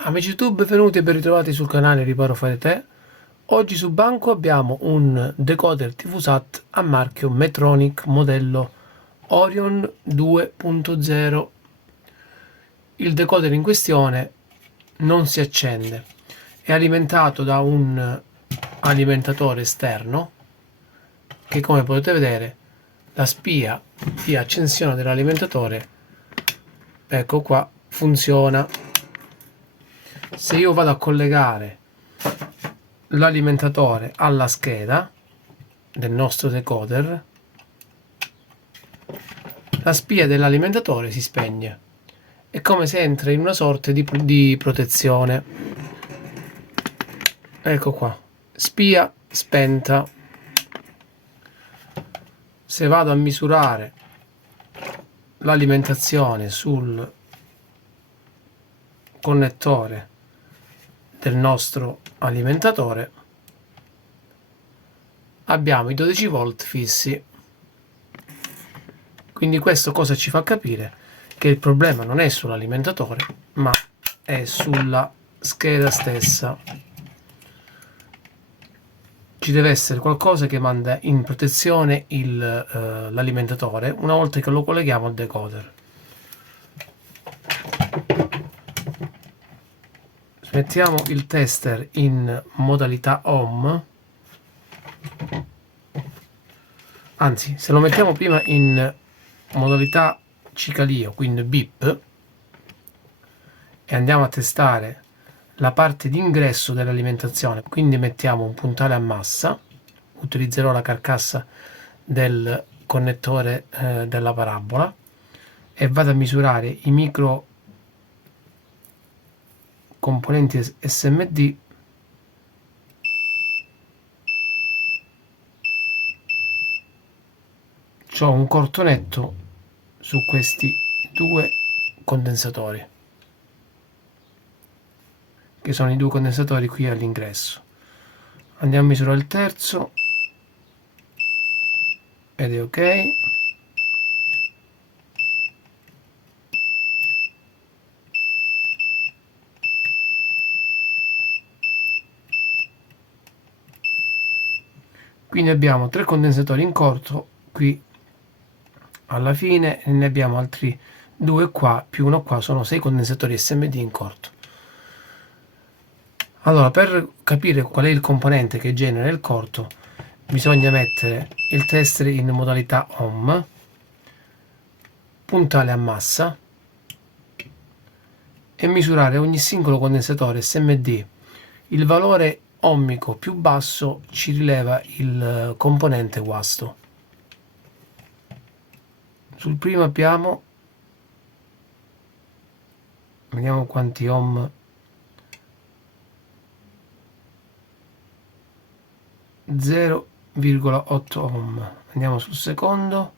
Amici YouTube, benvenuti e ben ritrovati sul canale Riparo Fare Te. Oggi su banco abbiamo un decoder TV SAT a marchio Metronic modello Orion 2.0. Il decoder in questione non si accende, è alimentato da un alimentatore esterno che, come potete vedere, la spia di accensione dell'alimentatore, ecco qua, funziona. Se io vado a collegare l'alimentatore alla scheda del nostro decoder, la spia dell'alimentatore si spegne. È come se entra in una sorta di protezione. Ecco qua, spia spenta. Se vado a misurare l'alimentazione sul connettore del nostro alimentatore, abbiamo i 12 volt fissi. Quindi questo cosa ci fa capire? Che il problema non è sull'alimentatore, ma è sulla scheda stessa. Ci deve essere qualcosa che manda in protezione l'alimentatore una volta che lo colleghiamo al decoder. Mettiamo il tester in modalità home, anzi, se lo mettiamo prima in modalità cicalio, quindi beep, e andiamo a testare la parte d'ingresso dell'alimentazione, quindi mettiamo un puntale a massa, utilizzerò la carcassa del connettore della parabola e vado a misurare i micro componenti SMD. C'ho un corto netto su questi due condensatori, che sono i due condensatori qui all'ingresso. Andiamo a misurare il terzo ed è ok. Quindi abbiamo tre condensatori in corto qui alla fine e ne abbiamo altri due qua più uno qua, sono 6 condensatori SMD in corto. Allora, per capire qual è il componente che genera il corto bisogna mettere il tester in modalità home, puntale a massa e misurare ogni singolo condensatore SMD. Il valore ohmico più basso ci rileva il componente guasto. Sul primo abbiamo, vediamo quanti ohm, 0,8 ohm. Andiamo sul secondo,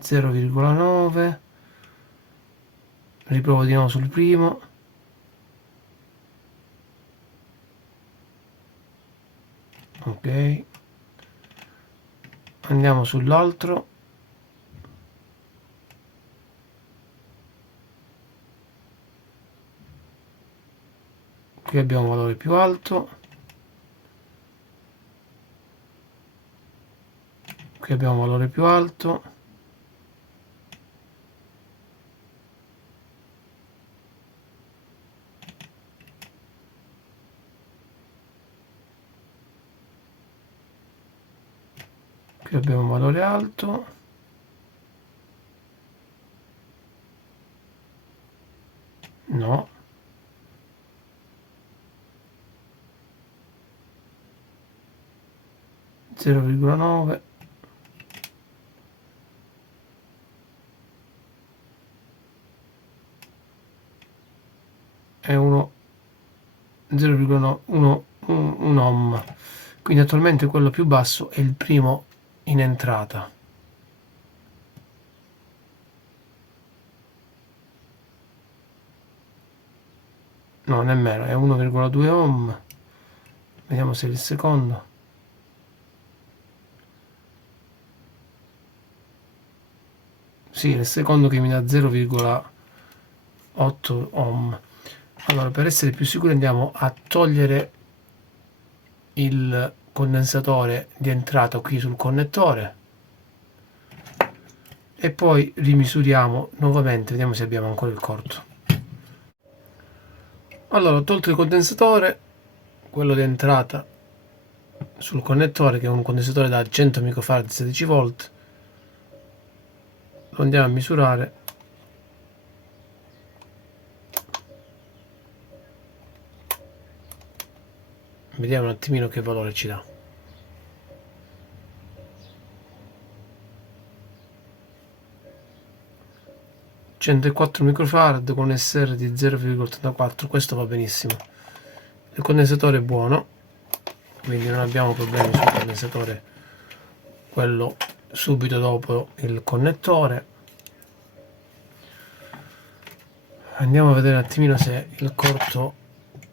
0,9. Riprovo di nuovo sul primo, ok. Andiamo sull'altro, qui abbiamo un valore più alto, qui abbiamo un valore più alto, qui abbiamo un valore alto, no, zero virgola nove, è 0,1 ohm. Quindi attualmente quello più basso è il primo in entrata. No, nemmeno, è 1,2 ohm. Vediamo se è il secondo. sì, il secondo che mi dà 0,8 ohm. Allora, per essere più sicuri andiamo a togliere il condensatore di entrata qui sul connettore e poi rimisuriamo nuovamente, vediamo se abbiamo ancora il corto. Allora, ho tolto il condensatore, quello di entrata sul connettore, che è un condensatore da 100 microfarad 16 volt, lo andiamo a misurare. Vediamo un attimino che valore ci dà. ...104 microfarad con SR di 0,84, questo va benissimo. Il condensatore è buono, quindi non abbiamo problemi sul condensatore, quello subito dopo il connettore. Andiamo a vedere un attimino se il corto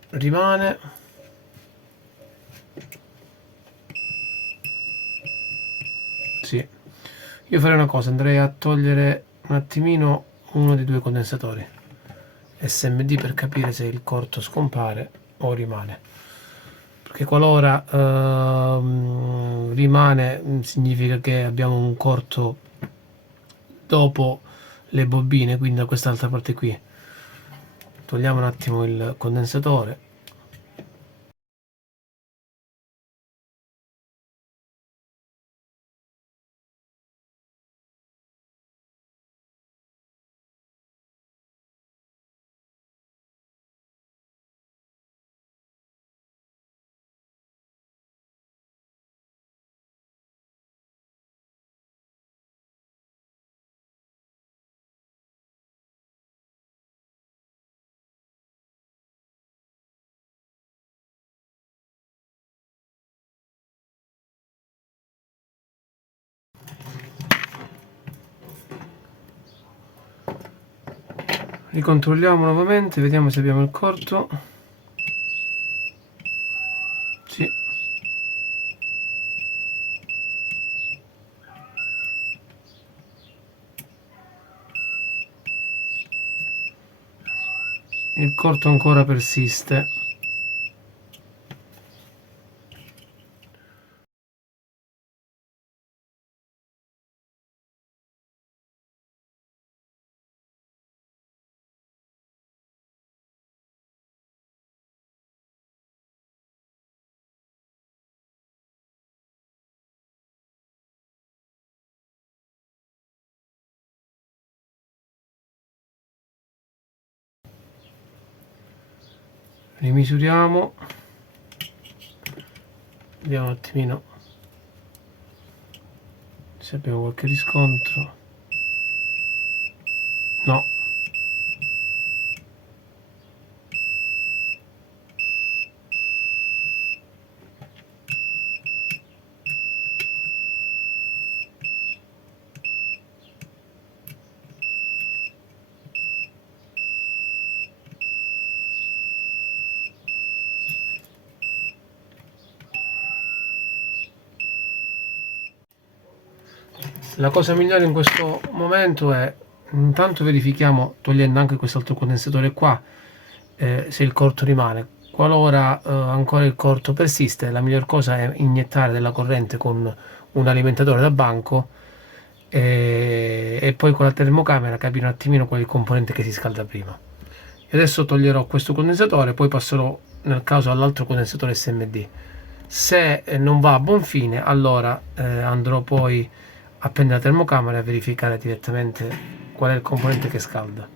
rimane. Sì, io farei una cosa, andrei a togliere un attimino uno dei due condensatori SMD per capire se il corto scompare o rimane, perché qualora rimane significa che abbiamo un corto dopo le bobine, quindi da quest'altra parte qui. Togliamo un attimo il condensatore. Ricontrolliamo nuovamente, vediamo se abbiamo il corto. Sì. Il corto ancora persiste. Rimisuriamo, vediamo un attimino se abbiamo qualche riscontro. No. La cosa migliore in questo momento è intanto verifichiamo, togliendo anche quest'altro condensatore qua, se il corto rimane. Qualora ancora il corto persiste, la miglior cosa è iniettare della corrente con un alimentatore da banco e poi con la termocamera capire un attimino qual è il componente che si scalda prima. E adesso toglierò questo condensatore, poi passerò nel caso all'altro condensatore SMD. Se non va a buon fine, allora andrò poi a prendere la termocamera e a verificare direttamente qual è il componente che scalda.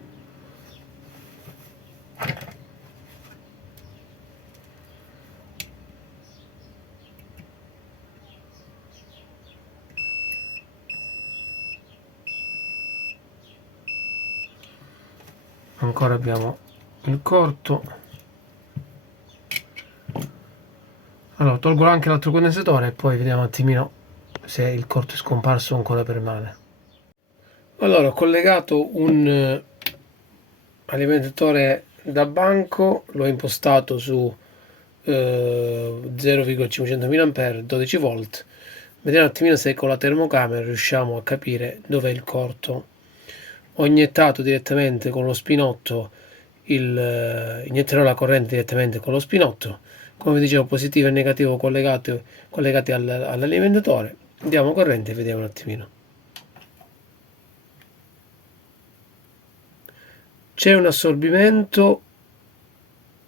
Ancora abbiamo il corto. Allora tolgo anche l'altro condensatore e poi vediamo un attimino se il corto è scomparso o ancora permane. Allora ho collegato un alimentatore da banco, l'ho impostato su 0,500 mAh 12 volt. Vediamo un attimino se con la termocamera riusciamo a capire dov'è il corto. ho iniettato direttamente con lo spinotto inietterò la corrente direttamente con lo spinotto, come vi dicevo positivo e negativo collegati all'alimentatore. Diamo corrente e vediamo un attimino. C'è un assorbimento,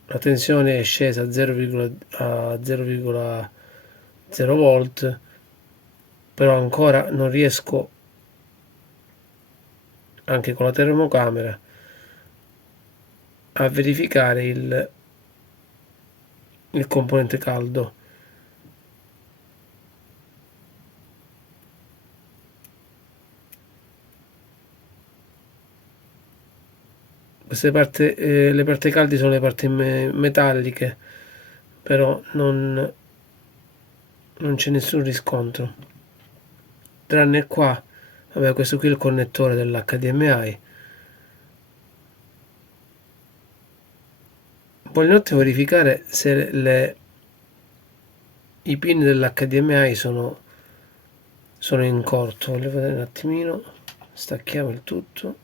la tensione è scesa a 0,0 volt, però ancora non riesco, anche con la termocamera, a verificare il componente caldo. Queste le parti calde sono le parti metalliche, però non c'è nessun riscontro, tranne qua. Vabbè, questo qui è il connettore dell'HDMI. Voglio inoltre verificare se i pin dell'HDMI sono in corto. Voglio vedere un attimino, stacchiamo il tutto.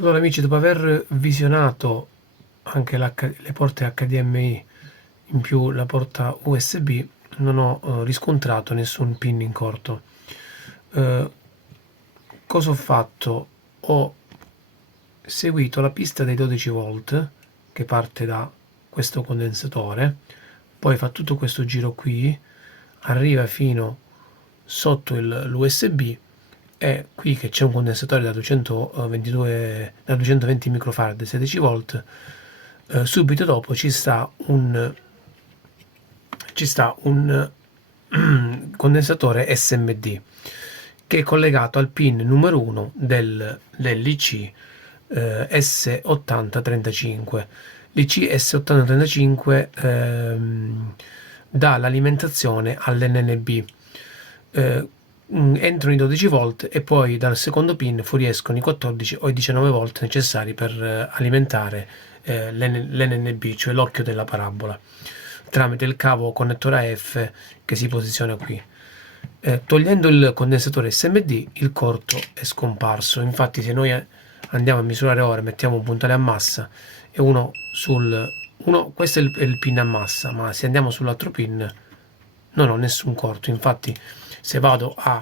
Allora amici, dopo aver visionato anche le porte HDMI in più la porta USB, non ho riscontrato nessun pin in corto. Cosa ho fatto? Ho seguito la pista dei 12 volt che parte da questo condensatore, poi fa tutto questo giro qui, arriva fino sotto l'USB, e qui che c'è un condensatore da 220 microfarad 16 volt. Subito dopo ci sta un condensatore SMD che è collegato al pin numero 1 dell'IC S8035. L'IC S8035 dà l'alimentazione all'NNB. Entrano i 12 volt e poi dal secondo pin fuoriescono i 14 o i 19 volt necessari per alimentare l'NNB, cioè l'occhio della parabola, tramite il cavo connettore AF che si posiziona qui. Togliendo il condensatore SMD, il corto è scomparso. Infatti, se noi andiamo a misurare ora, mettiamo un puntale a massa e questo è il pin a massa, ma se andiamo sull'altro pin non ho nessun corto. Infatti, se vado a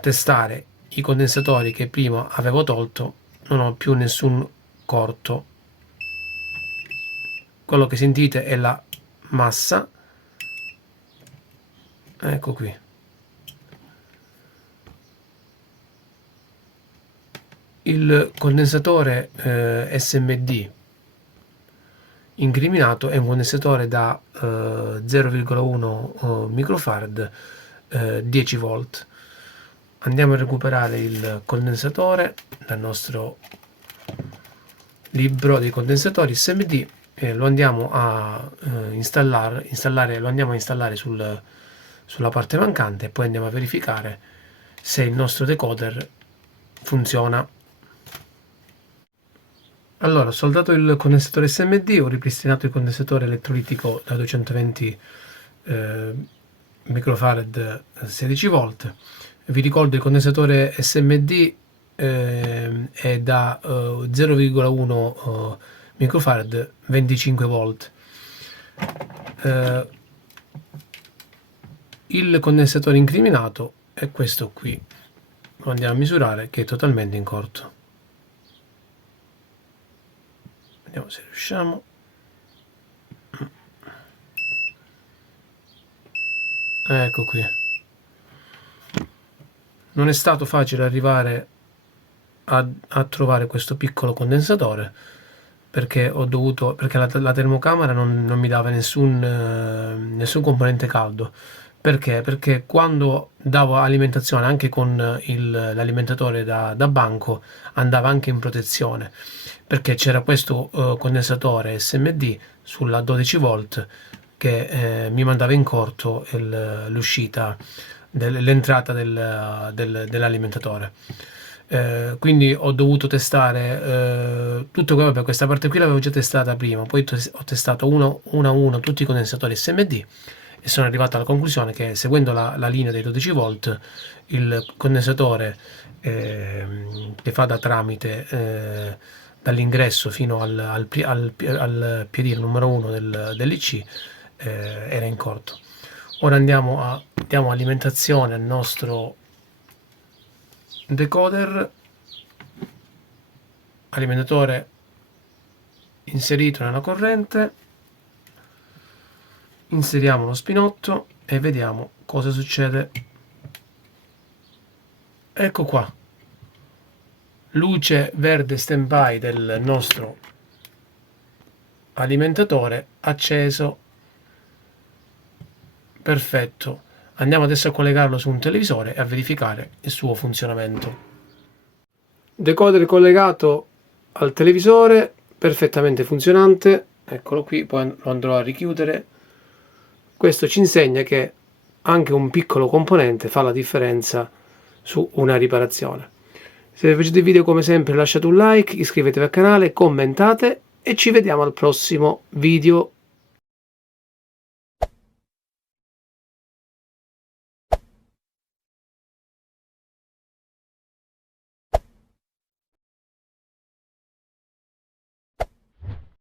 testare i condensatori che prima avevo tolto, non ho più nessun corto. Quello che sentite è la massa, ecco qui. Il condensatore SMD incriminato è un condensatore da 0,1 microfarad 10 volt. Andiamo a recuperare il condensatore dal nostro libro dei condensatori SMD e lo andiamo a installare, lo andiamo a installare sulla parte mancante e poi andiamo a verificare se il nostro decoder funziona. Allora, ho soldato il condensatore SMD, ho ripristinato il condensatore elettrolitico da 220 microfarad 16 volt. Vi ricordo il condensatore SMD è da 0,1 microfarad 25 volt. Il condensatore incriminato è questo qui, lo andiamo a misurare, che è totalmente in corto. Vediamo se riusciamo. Ecco qui. Non è stato facile arrivare a trovare questo piccolo condensatore, perché la termocamera non mi dava nessun componente caldo. Perché? Perché quando davo alimentazione anche con l'alimentatore da banco andava anche in protezione, perché c'era questo condensatore SMD sulla 12 volt che mi mandava in corto l'uscita, l'entrata dell'alimentatore. Quindi ho dovuto testare tutto. Vabbè, questa parte qui l'avevo già testata prima, poi ho testato uno a uno tutti i condensatori SMD e sono arrivato alla conclusione che, seguendo la linea dei 12 volt, il condensatore che fa da tramite dall'ingresso fino al piedino numero 1 dell'IC era in corto. Ora diamo alimentazione al nostro decoder, alimentatore inserito nella corrente, inseriamo lo spinotto e vediamo cosa succede. Ecco qua, luce verde standby del nostro alimentatore acceso. Perfetto. Andiamo adesso a collegarlo su un televisore e a verificare il suo funzionamento. Decoder collegato al televisore, perfettamente funzionante. Eccolo qui, poi lo andrò a richiudere. Questo ci insegna che anche un piccolo componente fa la differenza su una riparazione. Se vi piace il video, come sempre lasciate un like, iscrivetevi al canale, commentate e ci vediamo al prossimo video.